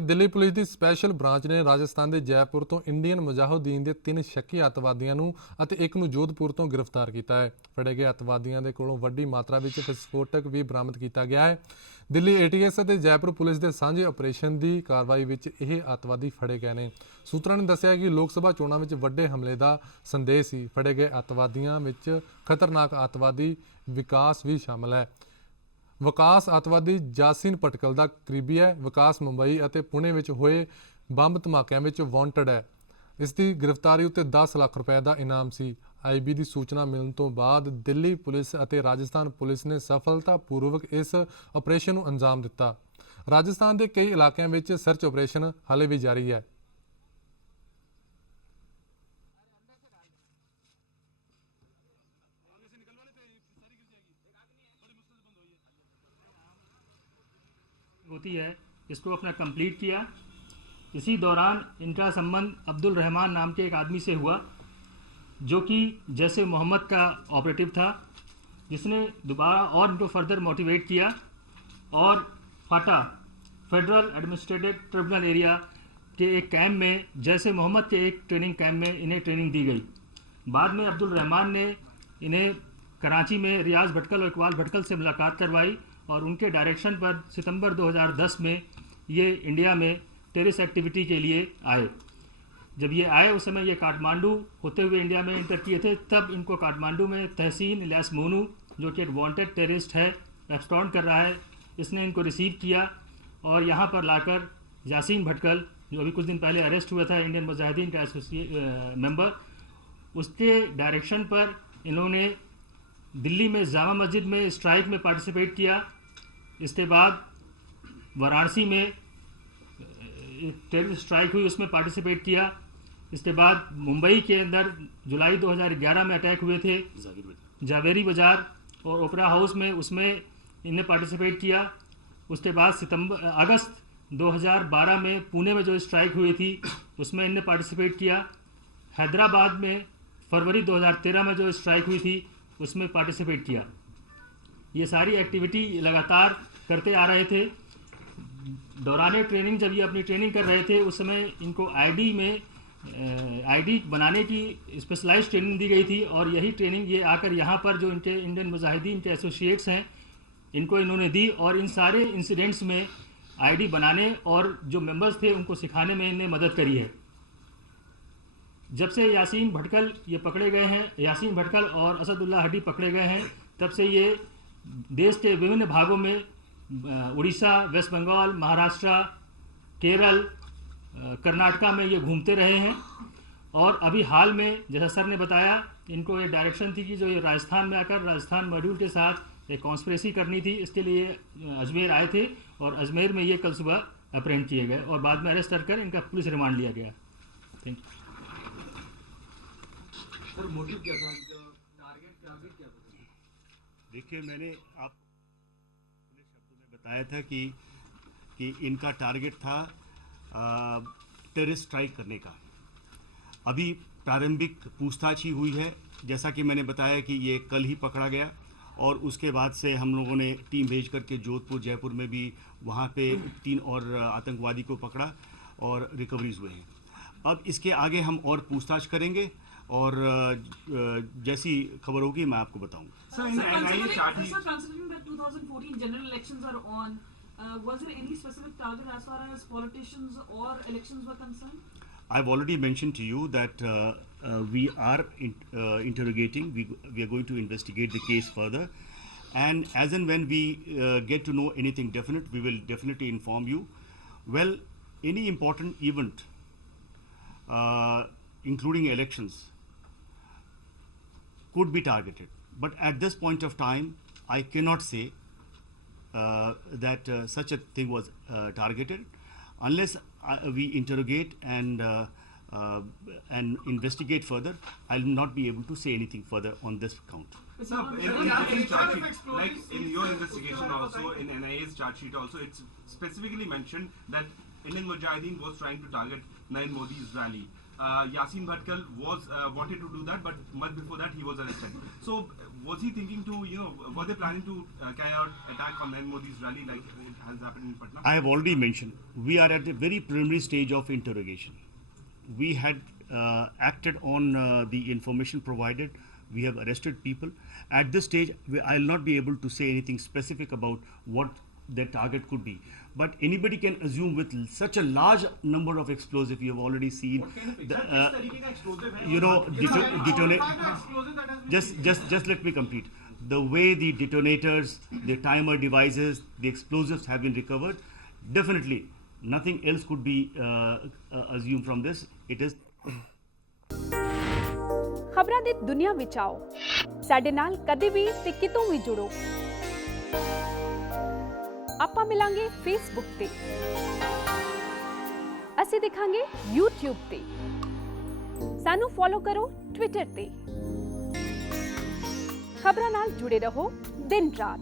Delhi police ਦੀ special branch ਨੇ ਰਾਜਸਥਾਨ ਦੇ ਜੈਪੁਰ ਤੋਂ ਇੰਡੀਅਨ ਮੁਜਾਹਿਦੀਨ ਦੇ 3 ਸ਼ੱਕੀ ਅੱਤਵਾਦੀਆਂ ਨੂੰ ਅਤੇ ਇੱਕ ਨੂੰ ਜੋਧਪੁਰ ਤੋਂ ਗ੍ਰਿਫਤਾਰ ਕੀਤਾ ਹੈ। ਫੜੇ ਗਏ ਅੱਤਵਾਦੀਆਂ ਦੇ ਕੋਲੋਂ ਵੱਡੀ ਮਾਤਰਾ ਵਿੱਚ ਵਿਸਫੋਟਕ ਵੀ ਬਰਾਮਦ ਕੀਤਾ ਗਿਆ ਹੈ। ਦਿੱਲੀ ਏਟੀਐਸ ਅਤੇ ਜੈਪੁਰ ਪੁਲਿਸ ਦੇ ਸਾਂਝੇ ਆਪਰੇਸ਼ਨ ਦੀ ਕਾਰਵਾਈ ਵਿੱਚ ਇਹ ਅੱਤਵਾਦੀ ਫੜੇ ਗਏ ਨੇ। ਸੂਤਰਾਂ ਨੇ ਦੱਸਿਆ ਕਿ ਲੋਕ ਸਭਾ ਚੋਣਾਂ ਵਿੱਚ ਵੱਡੇ ਹਮਲੇ ਦਾ ਸੰਦੇਸ਼ ਸੀ। ਫੜੇ ਗਏ ਅੱਤਵਾਦੀਆਂ ਵਿੱਚ ਖਤਰਨਾਕ ਅੱਤਵਾਦੀ ਵਿਕਾਸ ਵੀ ਸ਼ਾਮਲ ਹੈ। विकास अतवादी जासीन भटकल का करीबी है। विकास मुंबई और पुणे में होए बंब धमाकों में वांटेड है। इसकी गिरफ्तारी उत्ते 10 लाख रुपए का इनाम सी। IB की सूचना मिलने तो बाद दिल्ली पुलिस और राजस्थान पुलिस ने सफलतापूर्वक इस ऑपरेशन को अंजाम दिता। राजस्थान के कई इलाकों में सर्च ऑपरेशन हाले भी जारी है। होती है इसको अपना कंप्लीट किया। इसी दौरान इनका संबंध अब्दुल रहमान नाम के एक आदमी से हुआ जो कि जैसे मोहम्मद का ऑपरेटिव था, जिसने दोबारा और इनको फर्दर मोटिवेट किया और फाटा फेडरल एडमिनिस्ट्रेटिव ट्रिब्यूनल एरिया के एक कैंप में जैसे मोहम्मद के एक ट्रेनिंग कैंप में इन्हें ट्रेनिंग दी गई। बाद में अब्दुल रहमान ने इन्हें कराची में रियाज भटकल और इकबाल भटकल से मुलाकात करवाई और उनके डायरेक्शन पर सितंबर 2010 में ये इंडिया में टेररिस्ट एक्टिविटी के लिए आए। जब ये आए उस समय ये काठमांडू होते हुए इंडिया में एंटर किए थे। तब इनको काठमांडू में तहसीन इलियास मोनू जो कि एक वांटेड टेररिस्ट है, एब्सकॉन्ड कर रहा है, इसने इनको रिसीव किया और यहाँ पर लाकर यासीन भटकल जो अभी कुछ दिन पहले अरेस्ट हुआ था, इंडियन मुजाहिदीन का मेंबर, उसके डायरेक्शन पर इन्होंने दिल्ली में जामा मस्जिद में स्ट्राइक में पार्टिसिपेट किया। इसके बाद वाराणसी में टेररिस्ट स्ट्राइक हुई, उसमें पार्टिसिपेट किया। इसके बाद मुंबई के अंदर जुलाई 2011 में अटैक हुए थे जावेरी बाज़ार और ओपरा हाउस में, उसमें इन्हें पार्टिसिपेट किया। उसके बाद अगस्त 2012 में पुणे में जो स्ट्राइक हुई थी उसमें इन्हें पार्टिसिपेट किया। हैदराबाद में फरवरी 2013 में जो स्ट्राइक हुई थी उसमें पार्टिसिपेट किया। ये सारी एक्टिविटी लगातार करते आ रहे थे। दौरान ट्रेनिंग जब ये अपनी ट्रेनिंग कर रहे थे उस समय इनको आईडी बनाने की स्पेशलाइज्ड ट्रेनिंग दी गई थी और यही ट्रेनिंग ये आकर यहाँ पर जो इनके इंडियन मुजाहिदीन के एसोसिएट्स हैं इनको इन्होंने दी और इन सारे इंसिडेंट्स में आईडी बनाने और जो मेंबर्स थे उनको सिखाने में इन्हें मदद करी है। जब से यासीन भटकल ये पकड़े गए हैं, यासीन भटकल और असदुल्ला हड्डी पकड़े गए हैं, तब से ये देश के विभिन्न भागों में उड़ीसा, वेस्ट बंगाल, महाराष्ट्र, केरल, कर्नाटका में ये घूमते रहे हैं। और अभी हाल में जैसा सर ने बताया इनको ये डायरेक्शन थी कि जो ये राजस्थान में आकर राजस्थान मॉड्यूल के साथ एक कॉन्स्पिरेसी करनी थी, इसके लिए अजमेर आए थे और अजमेर में ये कल सुबह अप्रेंड किए गए और बाद में अरेस्ट कर इनका पुलिस रिमांड लिया गया। Thank you. सर मोटिव क्या था, टारगेट क्या था? देखिए, मैंने आप अपने शब्दों में बताया था कि इनका टारगेट था टेररिस्ट स्ट्राइक करने का। अभी प्रारंभिक पूछताछ ही हुई है, जैसा कि मैंने बताया कि ये कल ही पकड़ा गया और उसके बाद से हम लोगों ने टीम भेज करके जोधपुर, जयपुर में भी वहाँ पे 3 और आतंकवादी को पकड़ा और रिकवरीज हुए हैं। अब इसके आगे हम और पूछताछ करेंगे और जैसी खबर होगी मैं आपको बताऊंगा। Considering that 2014 general elections are on, was there any specific target as far as politicians or elections were concerned? I've already mentioned to you that we are interrogating. We are going to investigate the case further, and as and when we get to know anything definite, we will definitely inform you. Well, any important event, including elections, could be targeted, but at this point of time I cannot say that such a thing was targeted unless we interrogate and investigate further. I'll not be able to say anything further on this count. Sir, in charge sheet, like in your investigation also, in NIA's charge sheet also, it's specifically mentioned that Indian Mujahideen was trying to target Narendra Modi's rally. Yasin Bhatkal was wanted to do that, but much before that he was arrested. So was he thinking to, were they planning to carry out attack on Narendra Modi's rally like it has happened in Patna? I have already mentioned, we are at a very preliminary stage of interrogation. We had acted on the information provided. We have arrested people. At this stage, I will not be able to say anything specific about what their target could be. But anybody can assume with such a large number of explosives, you have already seen, just let me complete. The way the detonators, the timer devices, the explosives have been recovered, definitely nothing else could be assumed from this. It is. ਖਬਰਾਂ ਦੀ ਦੁਨੀਆ ਵਿੱਚ ਆਓ ਸਾਡੇ ਨਾਲ ਕਦੇ ਵੀ ਤੇ ਕਿਤੋਂ ਵੀ ਜੁੜੋ ਆਪਾਂ ਮਿਲਾਂਗੇ ਫੇਸਬੁੱਕ ਤੇ ਅਸੀਂ ਦਿਖਾਂਗੇ YouTube ਤੇ ਸਾਨੂੰ ਫੋਲੋ ਕਰੋ Twitter ਤੇ ਖਬਰਾਂ ਨਾਲ ਜੁੜੇ ਰਹੋ ਦਿਨ ਰਾਤ